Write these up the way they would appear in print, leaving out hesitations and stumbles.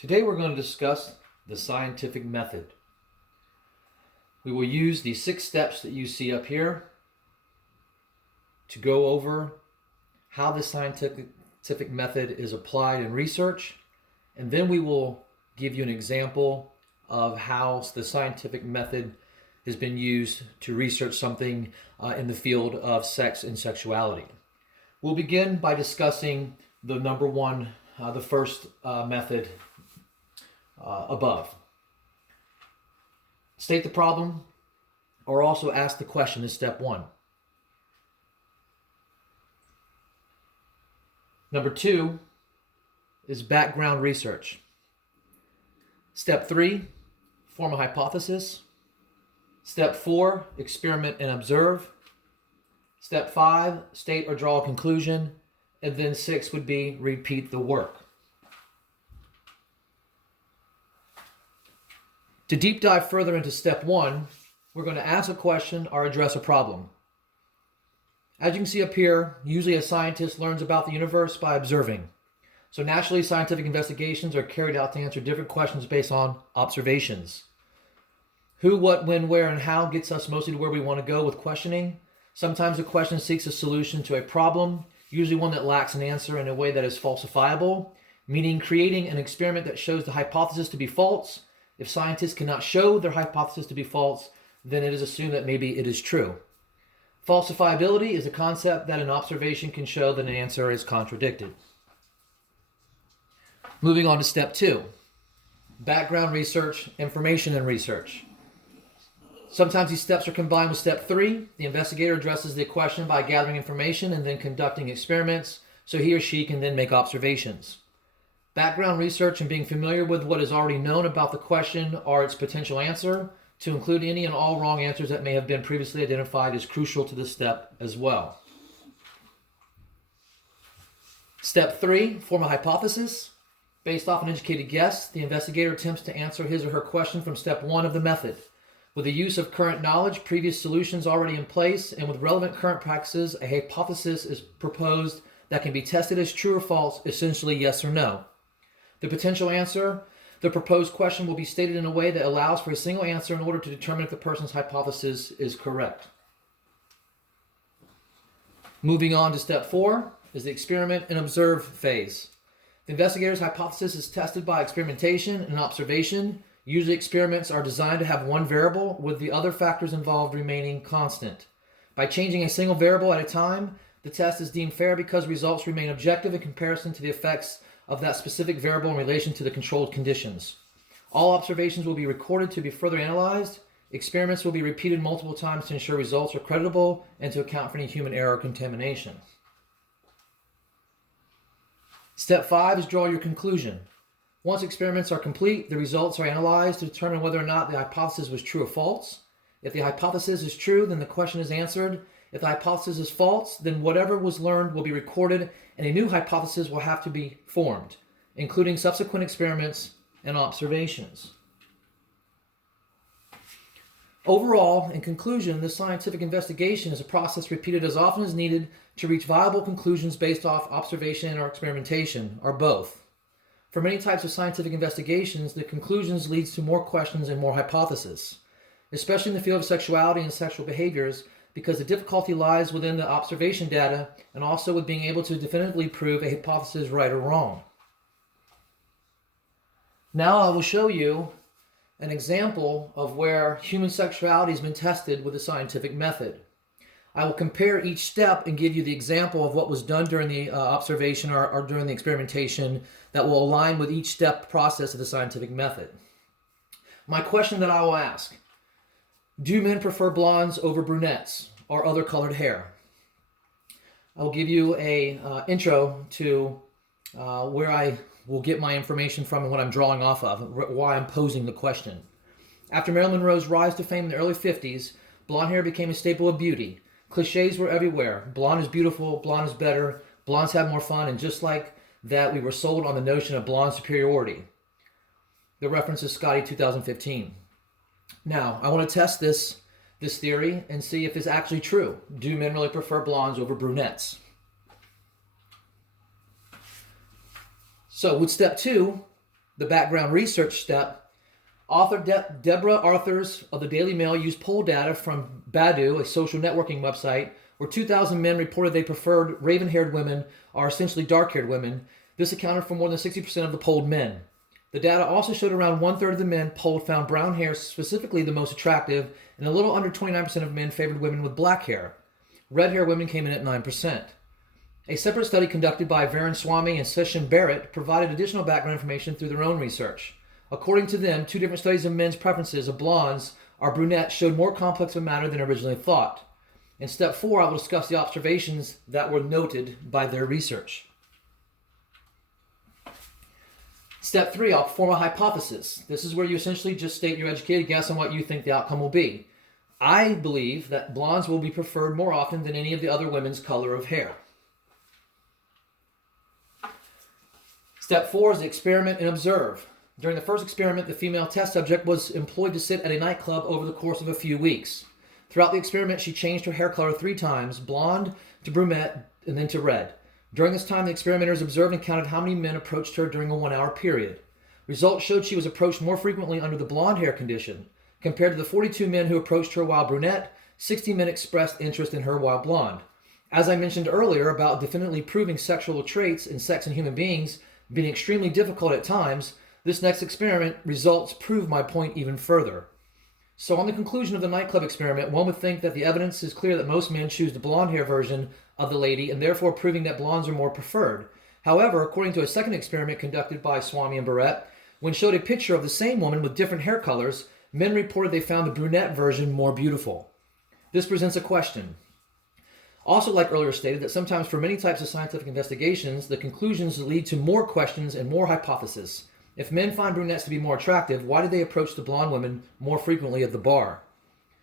Today we're going to discuss the scientific method. We will use the 6 steps that you see up here to go over how the scientific method is applied in research, and then we will give you an example of how the scientific method has been used to research something in the field of sex and sexuality. We'll begin by discussing the first method above. State the problem or also ask the question is step 1. Number 2 is background research. Step 3, form a hypothesis. Step 4, experiment and observe. Step 5, state or draw a conclusion. And then 6 would be repeat the work. To deep dive further into step 1, we're going to ask a question or address a problem. As you can see up here, usually a scientist learns about the universe by observing. So naturally, scientific investigations are carried out to answer different questions based on observations. Who, what, when, where, and how gets us mostly to where we want to go with questioning. Sometimes the question seeks a solution to a problem, usually one that lacks an answer in a way that is falsifiable, meaning creating an experiment that shows the hypothesis to be false. If scientists cannot show their hypothesis to be false, then it is assumed that maybe it is true. Falsifiability is a concept that an observation can show that an answer is contradicted. Moving on to step 2, background research, information and research. Sometimes these steps are combined with step 3. The investigator addresses the question by gathering information and then conducting experiments, so he or she can then make observations. Background research and being familiar with what is already known about the question or its potential answer, to include any and all wrong answers that may have been previously identified, is crucial to this step as well. Step 3, form a hypothesis. Based off an educated guess, the investigator attempts to answer his or her question from step 1 of the method. With the use of current knowledge, previous solutions already in place, and with relevant current practices, a hypothesis is proposed that can be tested as true or false, essentially yes or no. The potential answer, the proposed question, will be stated in a way that allows for a single answer in order to determine if the person's hypothesis is correct. Moving on to step 4 is the experiment and observe phase. The investigator's hypothesis is tested by experimentation and observation. Usually experiments are designed to have one variable, with the other factors involved remaining constant. By changing a single variable at a time, the test is deemed fair because results remain objective in comparison to the effects of that specific variable in relation to the controlled conditions. All observations will be recorded to be further analyzed. Experiments will be repeated multiple times to ensure results are creditable and to account for any human error or contamination. Step 5 is draw your conclusion. Once experiments are complete, the results are analyzed to determine whether or not the hypothesis was true or false. If the hypothesis is true, then the question is answered. If the hypothesis is false, then whatever was learned will be recorded and a new hypothesis will have to be formed, including subsequent experiments and observations. Overall, in conclusion, this scientific investigation is a process repeated as often as needed to reach viable conclusions based off observation or experimentation, or both. For many types of scientific investigations, the conclusions leads to more questions and more hypotheses, especially in the field of sexuality and sexual behaviors, because the difficulty lies within the observation data and also with being able to definitively prove a hypothesis right or wrong. Now I will show you an example of where human sexuality has been tested with the scientific method. I will compare each step and give you the example of what was done during the observation or during the experimentation that will align with each step process of the scientific method. My question that I will ask: do men prefer blondes over brunettes or other colored hair? I will give you an intro to where I will get my information from and what I'm drawing off of, why I'm posing the question. After Marilyn Monroe's rise to fame in the early 50s, blonde hair became a staple of beauty. Cliches were everywhere. Blonde is beautiful, blonde is better, blondes have more fun, and just like that, we were sold on the notion of blonde superiority. The reference is Scotty 2015. Now, I want to test this theory and see if it's actually true. Do men really prefer blondes over brunettes? So with step 2, the background research step, author Deborah Arthurs of the Daily Mail used poll data from Badu, a social networking website, where 2,000 men reported they preferred raven-haired women are essentially dark-haired women. This accounted for more than 60% of the polled men. The data also showed around one-third of the men polled found brown hair specifically the most attractive, and a little under 29% of men favored women with black hair. Red-haired women came in at 9%. A separate study conducted by Varun Swamy and Session Barrett provided additional background information through their own research. According to them, 2 different studies of men's preferences of blondes or brunettes showed more complex of a matter than originally thought. In step 4, I will discuss the observations that were noted by their research. Step 3, I'll form a hypothesis. This is where you essentially just state your educated guess on what you think the outcome will be. I believe that blondes will be preferred more often than any of the other women's color of hair. Step 4 is the experiment and observe. During the first experiment, the female test subject was employed to sit at a nightclub over the course of a few weeks. Throughout the experiment, she changed her hair color 3 times, blonde to brunette, and then to red. During this time, the experimenters observed and counted how many men approached her during a 1-hour period. Results showed she was approached more frequently under the blonde hair condition. Compared to the 42 men who approached her while brunette, 60 men expressed interest in her while blonde. As I mentioned earlier about definitely proving sexual traits in sex and human beings being extremely difficult at times, this next experiment results prove my point even further. So on the conclusion of the nightclub experiment, one would think that the evidence is clear that most men choose the blonde hair version of the lady and therefore proving that blondes are more preferred. However, according to a second experiment conducted by Swamy and Barrett, when showed a picture of the same woman with different hair colors, men reported they found the brunette version more beautiful. This presents a question. Also, like earlier stated, that sometimes for many types of scientific investigations, the conclusions lead to more questions and more hypotheses. If men find brunettes to be more attractive, why did they approach the blonde women more frequently at the bar?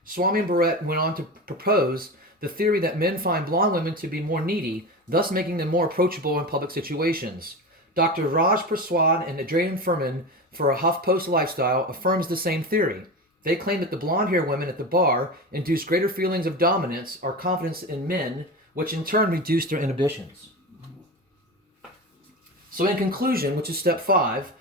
Swamy and Barrett went on to propose the theory that men find blonde women to be more needy, thus making them more approachable in public situations. Dr. Raj Prasad and Adrian Furman for a HuffPost Lifestyle affirms the same theory. They claim that the blonde-haired women at the bar induce greater feelings of dominance or confidence in men, which in turn reduce their inhibitions. So in conclusion, which is step 5,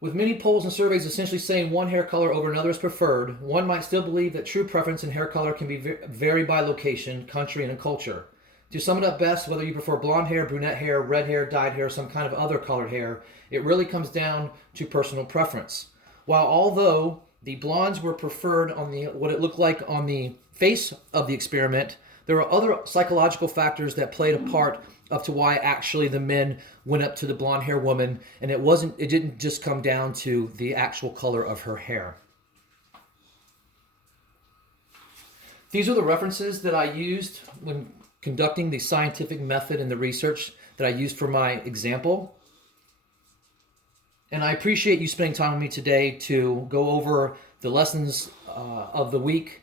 with many polls and surveys essentially saying one hair color over another is preferred, one might still believe that true preference in hair color can be vary by location, country, and culture. To sum it up best, whether you prefer blonde hair, brunette hair, red hair, dyed hair, some kind of other colored hair, it really comes down to personal preference. While although the blondes were preferred on what it looked like on the face of the experiment, there are other psychological factors that played a part up to why actually the men went up to the blonde hair woman, and it didn't just come down to the actual color of her hair. These are the references that I used when conducting the scientific method and the research that I used for my example. And I appreciate you spending time with me today to go over the lessons of the week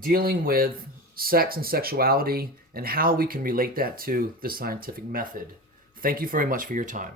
dealing with sex and sexuality and how we can relate that to the scientific method. Thank you very much for your time.